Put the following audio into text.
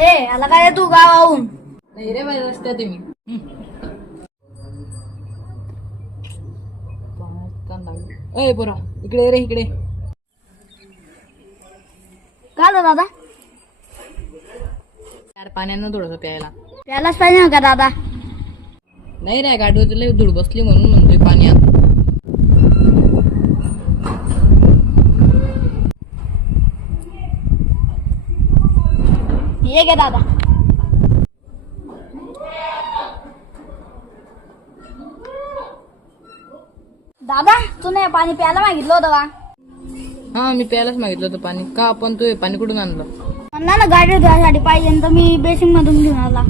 ए आला काय तू गावाहून? नाही रे बाई, रस्त्यात आहे मी. ए पोरा, इकडे ये रे, इकडे. का रे दादा? यार पाण्यानं थोडस प्यायला. प्यायलाच पाहिजे ना का दादा? नाही रे, गाडीवर तुला धूळ बसली म्हणून म्हणतोय पाणी आत. ये गे दादा. दादा तू नाही पाणी प्यायला मागितलं होतं का? हा, मी प्यायलाच मागितलं होतं पाणी. का आपण तू हे पाणी कुठून आणलं? म्हणला ना गाडी धुवायसाठी पाहिजे तर मी बेसिंग मधून घेऊन आला.